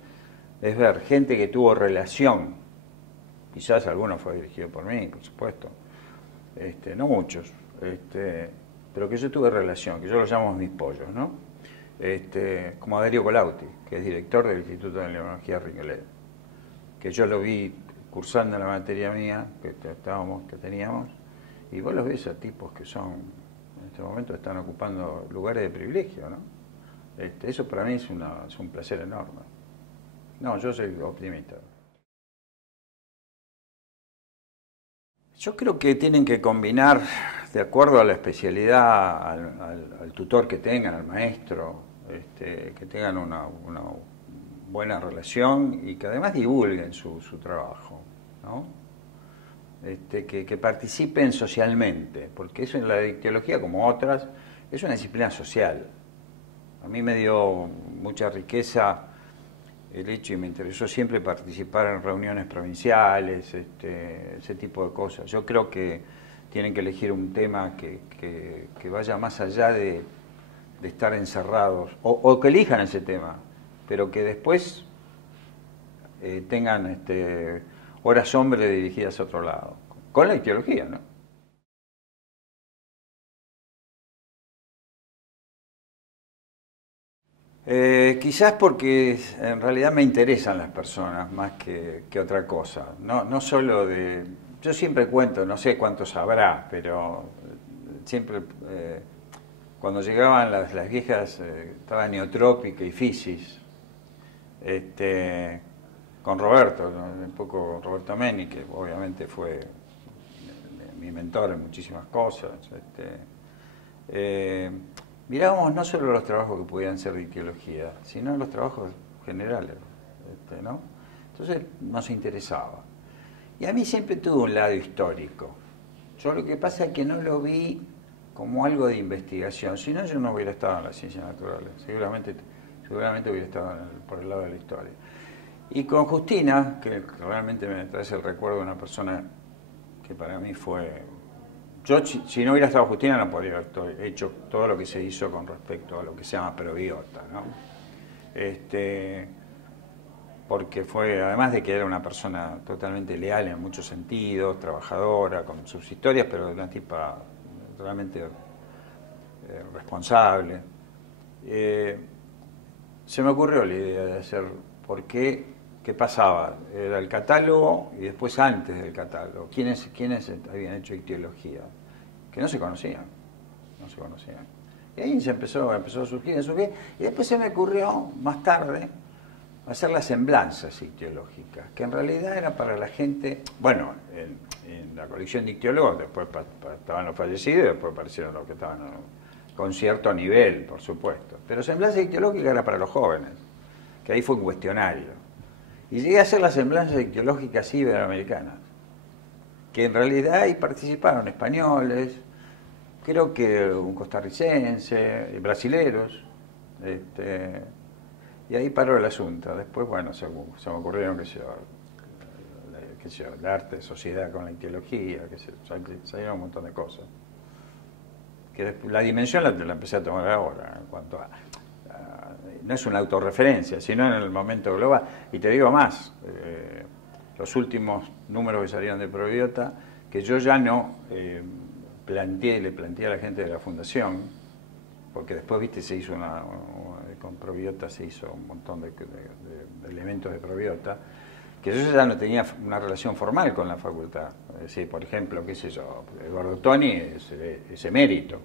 es ver gente que tuvo relación, quizás alguno fue dirigido por mí, por supuesto, no muchos, pero que yo tuve relación, que yo los llamo mis pollos, ¿no? Como Darío Colauti, que es director del Instituto de Neurología Ringelé, que yo lo vi cursando en la materia mía que teníamos, y vos los ves a tipos que son, en este momento están ocupando lugares de privilegio, ¿no? Eso para mí es un placer enorme. No, yo soy optimista. Yo creo que tienen que combinar, de acuerdo a la especialidad, al tutor que tengan, al maestro, que tengan una buena relación y que además divulguen su trabajo, ¿no? Que participen socialmente, porque eso en la ictiología, como otras, es una disciplina social. A mí me dio mucha riqueza el hecho, y me interesó siempre participar en reuniones provinciales, ese tipo de cosas. Yo creo que tienen que elegir un tema que vaya más allá de estar encerrados, o que elijan ese tema, pero que después tengan horas hombre dirigidas a otro lado, con la ictiología, ¿no? Quizás porque en realidad me interesan las personas más que otra cosa. No solo de... Yo siempre cuento, no sé cuántos habrá, pero siempre cuando llegaban las viejas, estaba Neotrópica y Fisis, con Roberto, ¿no? Un poco Roberto Meni, que obviamente fue mi mentor en muchísimas cosas. Mirábamos no solo los trabajos que podían ser de ictiología, sino los trabajos generales, ¿no? Entonces nos interesaba. Y a mí siempre tuvo un lado histórico. Yo lo que pasa es que no lo vi como algo de investigación, si no yo no hubiera estado en las ciencias naturales, seguramente hubiera estado por el lado de la historia. Y con Justina, que realmente me trae el recuerdo de una persona que para mí fue... Yo, si no hubiera estado Justina, no podría haber hecho todo lo que se hizo con respecto a lo que se llama probiota, ¿no? Porque fue, además de que era una persona totalmente leal en muchos sentidos, trabajadora, con sus historias, pero una tipa realmente responsable, se me ocurrió la idea de hacer, ¿qué pasaba? Era el catálogo y después antes del catálogo. ¿Quiénes habían hecho ictiología? Que no se conocían. Y ahí empezó a surgir, y después se me ocurrió, más tarde, hacer las semblanzas ictiológicas, que en realidad era para la gente, bueno, en la colección de ictiólogos, después estaban los fallecidos, después aparecieron los que estaban con cierto nivel, por supuesto. Pero semblanza ictiológica era para los jóvenes, que ahí fue un cuestionario. Y llegué a hacer las semblanzas ictiológicas iberoamericanas, que en realidad ahí participaron españoles, creo que un costarricense, brasileros, y ahí paró el asunto. Después, bueno, se me ocurrieron que qué sé yo, el arte de sociedad con la ideología, qué sé yo, salieron un montón de cosas. Que la dimensión la empecé a tomar ahora, en cuanto no es una autorreferencia, sino en el momento global. Y te digo más, los últimos números que salieron de Probiota, que yo ya no le planteé a la gente de la fundación, porque después, viste, se hizo con Probiota se hizo un montón de elementos de Probiota, que yo ya no tenía una relación formal con la facultad. Es decir, por ejemplo, qué sé yo, Eduardo Toni es emérito.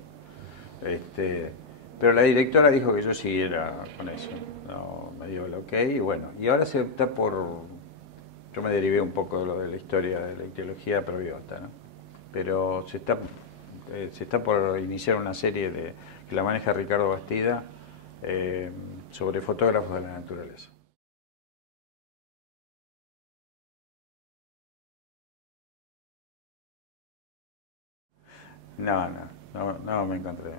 Pero la directora dijo que yo siguiera con eso. No, me dio el ok y bueno. Y ahora se opta por... Yo me derivé un poco de lo de la historia de la ideología Probiota, ¿no? Pero se está por iniciar una serie que la maneja Ricardo Bastida sobre fotógrafos de la naturaleza. No me encontré.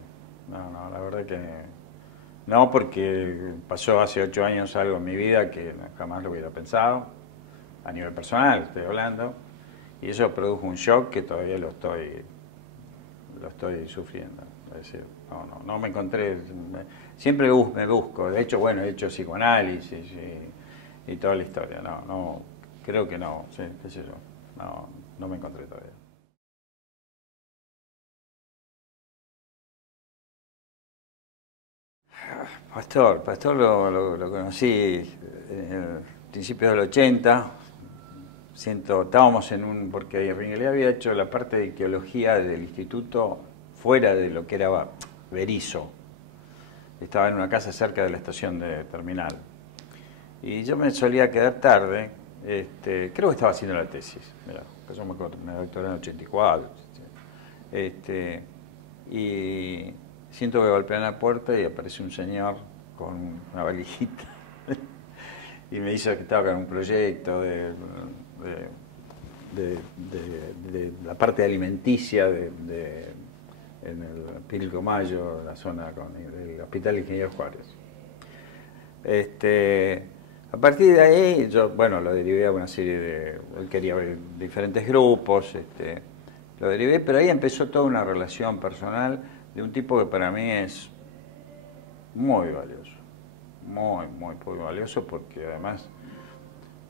No, la verdad que no, porque pasó hace 8 años algo en mi vida que jamás lo hubiera pensado, a nivel personal estoy hablando, y eso produjo un shock que todavía lo estoy sufriendo. Es decir, no me encontré, siempre me busco, de hecho, bueno, he hecho psicoanálisis y toda la historia, creo que no, sí, qué sé yo, no me encontré todavía. Pastor lo conocí en el principio del 80. Estábamos porque Ringelé había hecho la parte de arqueología del instituto fuera de lo que era Berisso. Estaba en una casa cerca de la estación de Terminal. Y yo me solía quedar tarde, creo que estaba haciendo la tesis, mirá, pues yo me doctoré en el 84. Y siento que golpean la puerta y aparece un señor con una valijita y me dice que estaba con un proyecto de la parte alimenticia en el Pilcomayo, la zona con el Hospital Ingeniero Juárez. A partir de ahí, yo, bueno, lo derivé a una serie él quería ver diferentes grupos, lo derivé, pero ahí empezó toda una relación personal de un tipo que para mí es muy valioso, muy valioso, porque además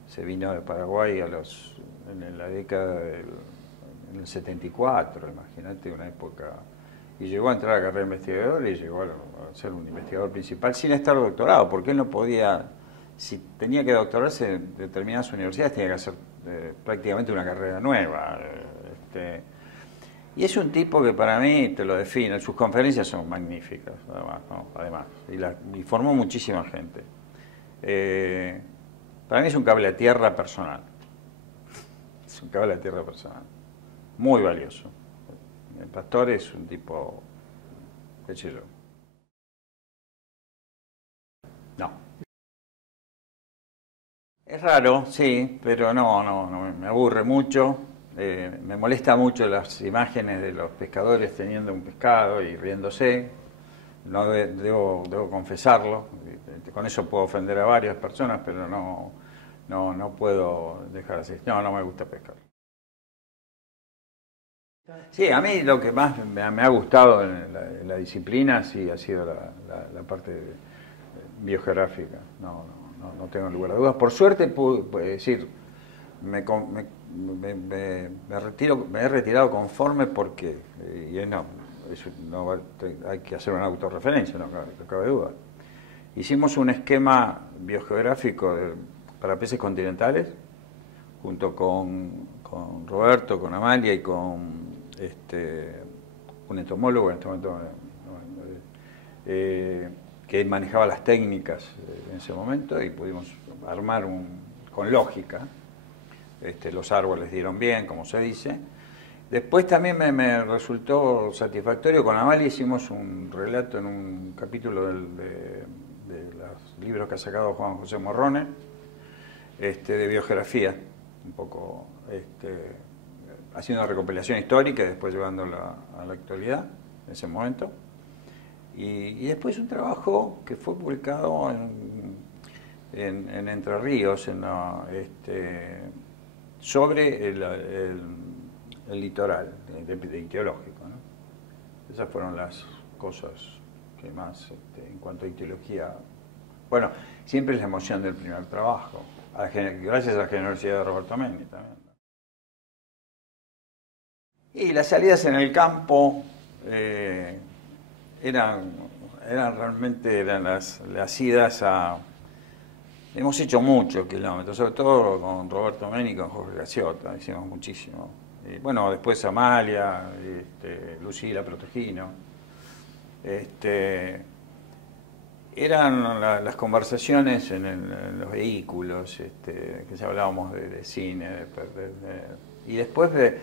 se vino de Paraguay en la década en el 74, imagínate, una época, y llegó a entrar a la carrera de investigador y llegó a ser un investigador principal sin estar doctorado, porque él no podía, si tenía que doctorarse en determinadas universidades, tenía que hacer prácticamente una carrera nueva. Y es un tipo que para mí te lo define, sus conferencias son magníficas, además, ¿no? Además y formó muchísima gente. Para mí es un cable a tierra personal. Es un cable a tierra personal. Muy valioso. El pastor es un tipo, qué sé yo. No. Es raro, sí, pero no me aburre mucho. Me molesta mucho las imágenes de los pescadores teniendo un pescado y riéndose. No debo confesarlo. Con eso puedo ofender a varias personas, pero no puedo dejar así. No me gusta pescar. Sí, a mí lo que más me ha gustado en la disciplina sí ha sido la parte biogeográfica. No tengo lugar a dudas. Por suerte, puedo decir, me he retirado conforme porque, hay que hacer una autorreferencia, no cabe duda. Hicimos un esquema biogeográfico para peces continentales, junto con Roberto, con Amalia y con un entomólogo en este momento, que manejaba las técnicas en ese momento, y pudimos armar con lógica. Los árboles dieron bien, como se dice. Después también me resultó satisfactorio, con Amalia hicimos un relato en un capítulo de los libros que ha sacado Juan José Morrone, de biogeografía, un poco haciendo una recopilación histórica y después llevándola a la actualidad en ese momento. Y después un trabajo que fue publicado en Entre Ríos, sobre el litoral, de ictiológico, ¿no? Esas fueron las cosas que más, en cuanto a ictiología, bueno, siempre es la emoción del primer trabajo, gracias a la generosidad de Roberto Meni también. Y las salidas en el campo eran realmente las idas a... Hemos hecho muchos kilómetros, sobre todo con Roberto Meni y con Jorge Gaciota, hicimos muchísimo. Y bueno, después Amalia, Lucila Protogino. Eran las conversaciones en los vehículos, que ya hablábamos de cine, y después de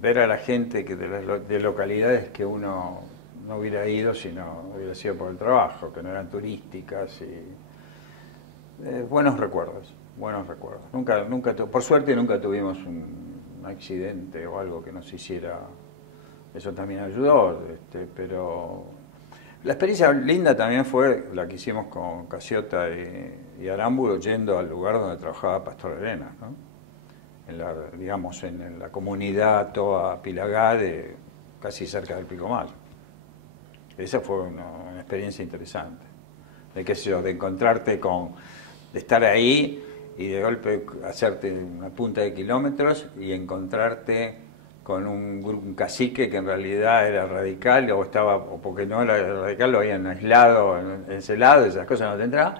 ver a la gente de localidades que uno no hubiera ido si no hubiera sido por el trabajo, que no eran turísticas. Buenos recuerdos, buenos recuerdos. Por suerte nunca tuvimos un accidente o algo que nos hiciera, eso también ayudó, pero la experiencia linda también fue la que hicimos con Gaciota y Arámbulo, yendo al lugar donde trabajaba Pastor Arenas, ¿no? Digamos, en la comunidad toda Pilagá, casi cerca del Pilcomayo. Esa fue una experiencia interesante, de encontrarte de estar ahí y de golpe hacerte una punta de kilómetros y encontrarte con un cacique que en realidad era radical o porque no era radical lo habían aislado, encelado, esas cosas no te entraban.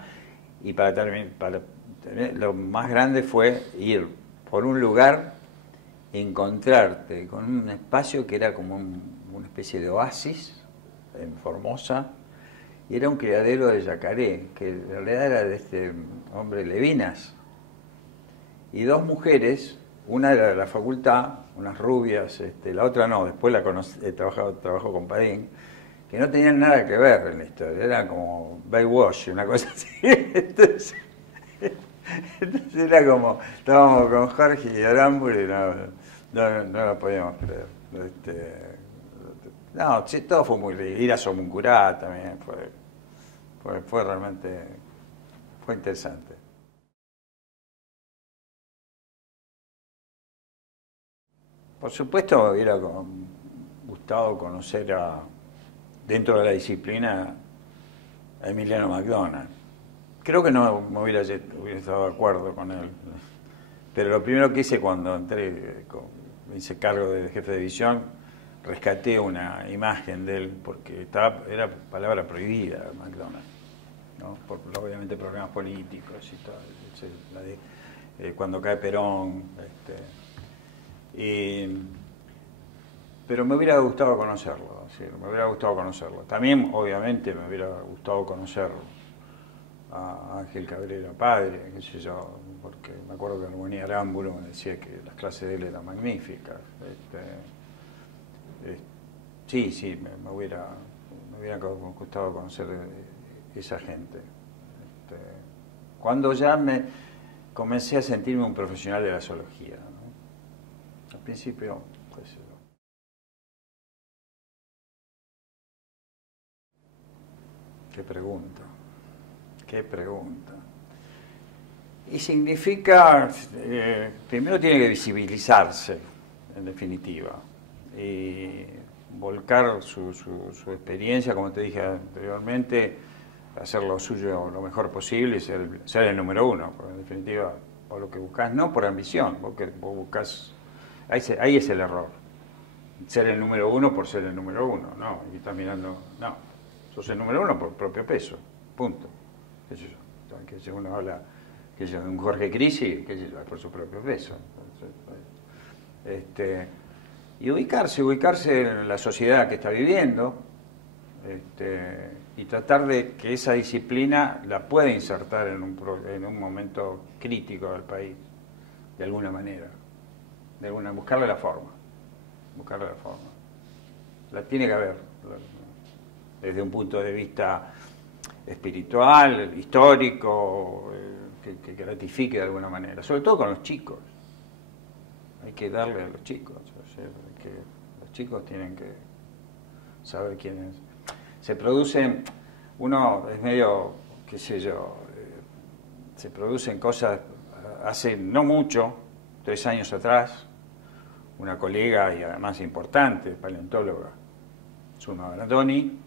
Y para terminar, lo más grande fue ir por un lugar, encontrarte con un espacio que era como una especie de oasis en Formosa, y era un criadero de yacaré, que en realidad era de este hombre Levinas, y dos mujeres, una era de la facultad, unas rubias, la otra no, después la conocí, trabajó con Padín, que no tenían nada que ver en la historia, eran como Baywatch, una cosa así. Entonces era como, estábamos con Jorge y Arámbulo y no lo podíamos creer. No, sí, todo fue muy rico. Ir a Somuncurá también fue realmente, fue interesante. Por supuesto me hubiera gustado conocer dentro de la disciplina, a Emiliano McDonald. Creo que no me hubiera estado de acuerdo con él, pero lo primero que hice cuando me hice cargo de jefe de división, rescaté una imagen de él, porque era palabra prohibida McDonald, ¿no? Por obviamente problemas políticos y todo, cuando cae Perón, pero me hubiera gustado conocerlo, ¿sí? Me hubiera gustado conocerlo. También, obviamente, me hubiera gustado conocer a Ángel Cabrera padre, qué sé yo, porque me acuerdo que Armonía Arámbulo me decía que las clases de él eran magníficas. Sí, me hubiera gustado conocer esa gente. Cuando ya comencé a sentirme un profesional de la zoología, ¿no? Al principio, pues, qué pregunta. Y significa, primero tiene que visibilizarse, en definitiva, y volcar su experiencia, como te dije anteriormente, hacer lo suyo lo mejor posible y ser el número uno, porque en definitiva, vos lo que buscás, no por ambición, vos buscás, ahí es el error, ser el número uno por ser el número uno, no, y estás mirando, no, sos el número uno por propio peso, punto. Que si uno habla de un Jorge Crisi, por su propio peso. Y ubicarse en la sociedad que está viviendo, y tratar de que esa disciplina la pueda insertar en un momento crítico del país, de alguna manera, buscarle la forma. La tiene que haber, desde un punto de vista espiritual, histórico, que gratifique de alguna manera, sobre todo con los chicos. Hay que darle a los chicos, los chicos tienen que saber quién es. Se producen, uno es medio, qué sé yo, se producen cosas hace no mucho, 3 años atrás, una colega y además importante, paleontóloga, Suma Brandoni,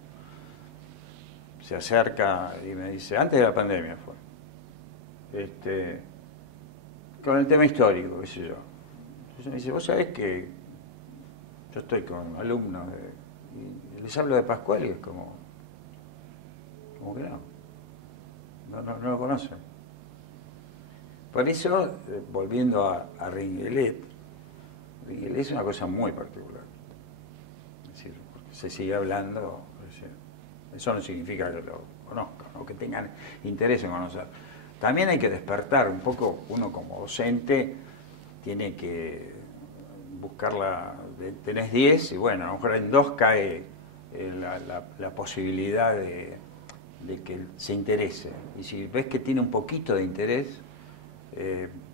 se acerca y me dice, antes de la pandemia fue, con el tema histórico, qué sé yo. Entonces me dice, vos sabés que yo estoy con alumnos y les hablo de Pascual y es como que no lo conocen. Por eso, volviendo a Ringuelet es una cosa muy particular. Es decir, porque se sigue hablando, es decir, eso no significa que lo conozcan o que tengan interés en conocer. También hay que despertar un poco, uno como docente tiene que buscarla, tenés 10 y bueno, a lo mejor en 2 cae la posibilidad de que se interese. Y si ves que tiene un poquito de interés,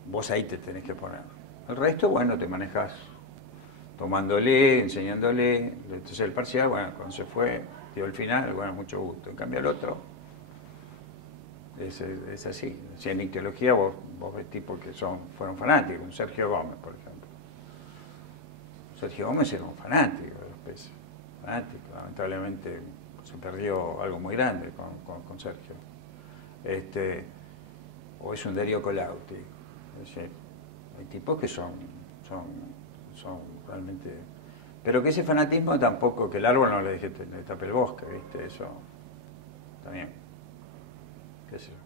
vos ahí te tenés que poner. El resto, bueno, te manejas tomándole, enseñándole. Entonces el parcial, bueno, cuando se fue, dio el final, bueno, mucho gusto. En cambio el otro, es así. Si en ictiología vos ves tipos que fueron fanáticos, un Sergio Gómez, por ejemplo. Sergio Gómez era un fanático de los peces, fanático. Lamentablemente se perdió algo muy grande con Sergio. O es un Darío Colauti. Es decir, hay tipos que son realmente... Pero que ese fanatismo tampoco, que el árbol no le deje le tape el bosque, ¿viste? Eso también. ¿Qué sé yo?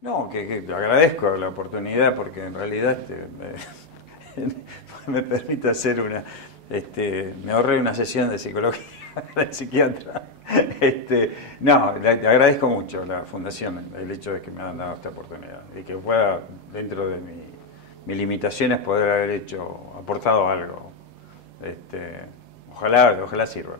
No, que agradezco la oportunidad porque en realidad me permite hacer me ahorré una sesión de psicología de psiquiatra. No, le agradezco mucho a la Fundación el hecho de que me han dado esta oportunidad y que pueda, dentro de mis limitaciones, poder haber aportado algo. Ojalá sirva.